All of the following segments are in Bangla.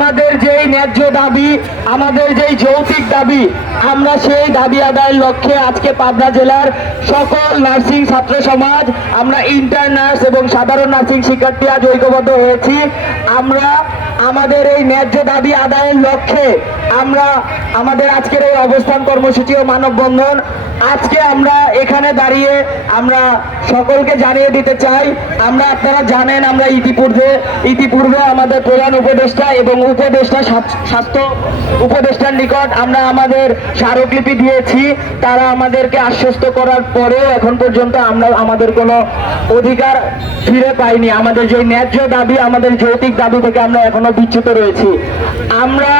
ন্যায্য দাবি, আমাদের যেই যৌতিক দাবি, আমরা সেই দাবি আদায়ের লক্ষ্যে আজকে পাবনা জেলার সকল নার্সিং ছাত্র সমাজ, আমরা ইন্টার নার্স এবং সাধারণ নার্সিং শিক্ষার্থী আজ ঐক্যবদ্ধ হয়েছি। আমরা আমাদের এই ন্যায্য দাবি আদায়ের লক্ষ্যে আমরা আমাদের আজকের এই অবস্থান কর্মসূচি ও মানববন্ধন আজকে আমরা এখানে দাঁড়িয়ে আমরা সকলকে জানিয়ে দিতে চাই। আমরা আপনারা জানেন আমরা ইতিপূর্বে ইতিপূর্বে আমাদের প্রধান উপদেষ্টা এবং উপদেষ্টা স্বাস্থ্য উপদেষ্টার নিকট আমরা আমাদের স্মারকলিপি দিয়েছি। তারা আমাদেরকে আশ্বস্ত করার পরেও এখন পর্যন্ত আমরা আমাদের কোনো অধিকার ফিরে পাইনি। আমাদের যে ন্যায্য দাবি, আমাদের যৌতিক দাবি থেকে আমরা এখনও বিচ্যুত রয়েছি। আমরা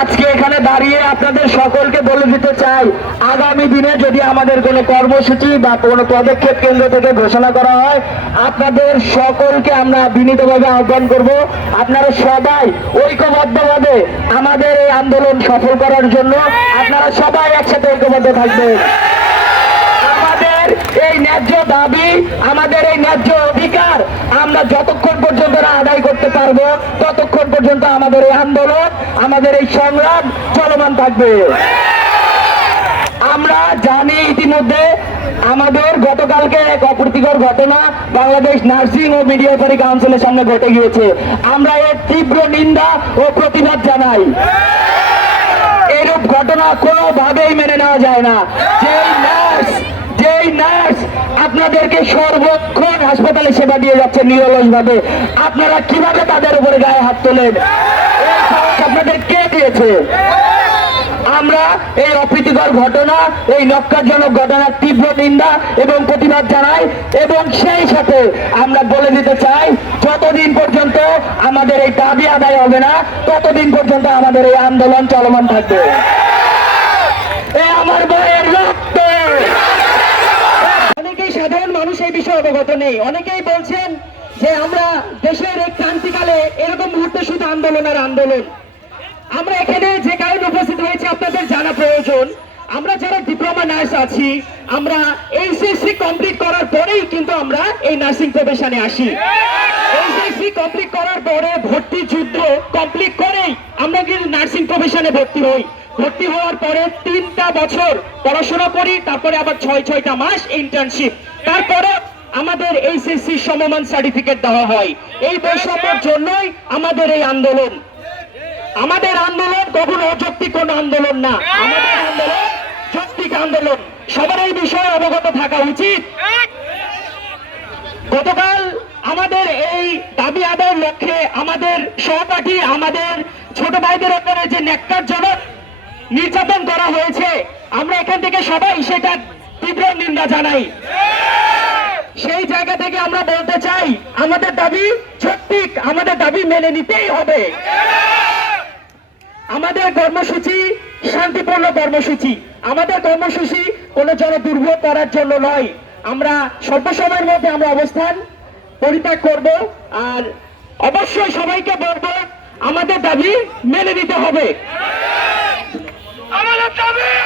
আজকে এখানে দাঁড়িয়ে আপনাদের সকলকে বলে দিতে চাই, আগামী দিনে যদি আমাদের কোনো কর্মসূচি বা কোনো পদক্ষেপ কেন্দ্র থেকে ঘোষণা করা হয়, আপনাদের সকলকে আমরা বিনীতভাবে আহ্বান করব। আপনারা সবাই ঐক্যবদ্ধভাবে আমাদের এই আন্দোলন সফল করার জন্য আপনারা সবাই একসাথে ঐক্যবদ্ধ থাকবেন। এই ন্যায্য দাবি, আমাদের এই ন্যায্য অধিকার, আমরা যতক্ষণ পর্যন্ত আদায় করতে পারব, ততক্ষণ পর্যন্ত আমাদের এই আন্দোলন, আমাদের এই সংগ্রাম চলমান থাকবে। আমরা জানি ইতিমধ্যে আমাদের গতকালকে এক অপ্রীতিকর ঘটনা বাংলাদেশ নার্সিং ও মিডিয়াফারি কাউন্সিলের সামনে ঘটে গিয়েছে। আমরা এর তীব্র নিন্দা ও প্রতিবাদ জানাই। এরূপ ঘটনা কোনোভাবেই মেনে নেওয়া যায় না। যেই নার্স যেই নার্স আপনাদেরকে সর্বক্ষণ হাসপাতালে সেবা দিয়ে যাচ্ছে নিরলস ভাবে আপনারা কীভাবে তাদের উপরে গায়ে হাত তোলেন? আপনাদের কে দিয়েছে? আমরা এই অপ্রীতিকর ঘটনা, এই নক্কারজনক ঘটনার তীব্র নিন্দা এবং প্রতিবাদ জানাই এবং সেই সাথে আমরা বলে দিতে চাই, যতদিন পর্যন্ত আমাদের এই দাবি আদায় হবে না, ততদিন পর্যন্ত আমাদের এই আন্দোলন চলমান থাকবে। এ আমার বইয়ের রক্ত অনেকেই এই বিষয়ে অবগত নেই। অনেকেই বলছেন যে আমরা দেশের এক ক্রান্তিকালে এরকম মুহূর্তে শুধু আন্দোলন আর আন্দোলন। আমরা এখানে যে কারণে উপস্থিত হয়েছে আপনাদের জানা প্রয়োজন। আমরা যারা ডিপ্লোমা নার্স আছি, আমরা এইচএসসি কমপ্লিট করার পরেই কিন্তু আমরা এই নার্সিং প্রফেশনে আসি। এইচএসসি কমপ্লিট করার পরে ভর্তি যুদ্ধ কমপ্লিট করেই আমরা কিন্তু নার্সিং প্রফেশনে ভর্তি হই। ভর্তি হওয়ার পরে বছর পড়াশোনা করি, তারপরে আবার ছয়, ছয়টা মাস ইন্টার্নশিপ তারপরে আমাদের এইচএসসি সমমান সার্টিফিকেট দেওয়া হয়। এই বৈষম্যের জন্যই আমাদের এই আন্দোলন। আমাদের আন্দোলন কখনো অযৌক্তিক কোন আন্দোলন না। আমাদের আন্দোলন যৌক্তিক আন্দোলন। সবার এই বিষয়ে অবগত থাকা উচিত। গতকাল আমাদের এই দাবি আদায়ের লক্ষ্যে আমাদের সহপাঠী, আমাদের ছোট ভাইদের উপরে যে ন্যাক্কারজনক নির্যাতন করা হয়েছে। আমরা এখান থেকে সবাই সেটা তীব্র নিন্দা জানাই। সেই জায়গা থেকে আমরা বলতে চাই, আমাদের দাবি যৌক্তিক আমাদের দাবি মেনে নিতেই হবে। আমাদের কর্মসূচি শান্তিপূর্ণ কর্মসূচি। আমাদের কর্মসূচি কোনো জন দুর্ভোগ করার জন্য নয়। আমরা সর্বসময়ের মধ্যে আমরা অবস্থান পরিত্যাগ করব আর অবশ্যই সবাইকে বলব, আমাদের দাবি মেনে নিতে হবে। আমাদের দাবি!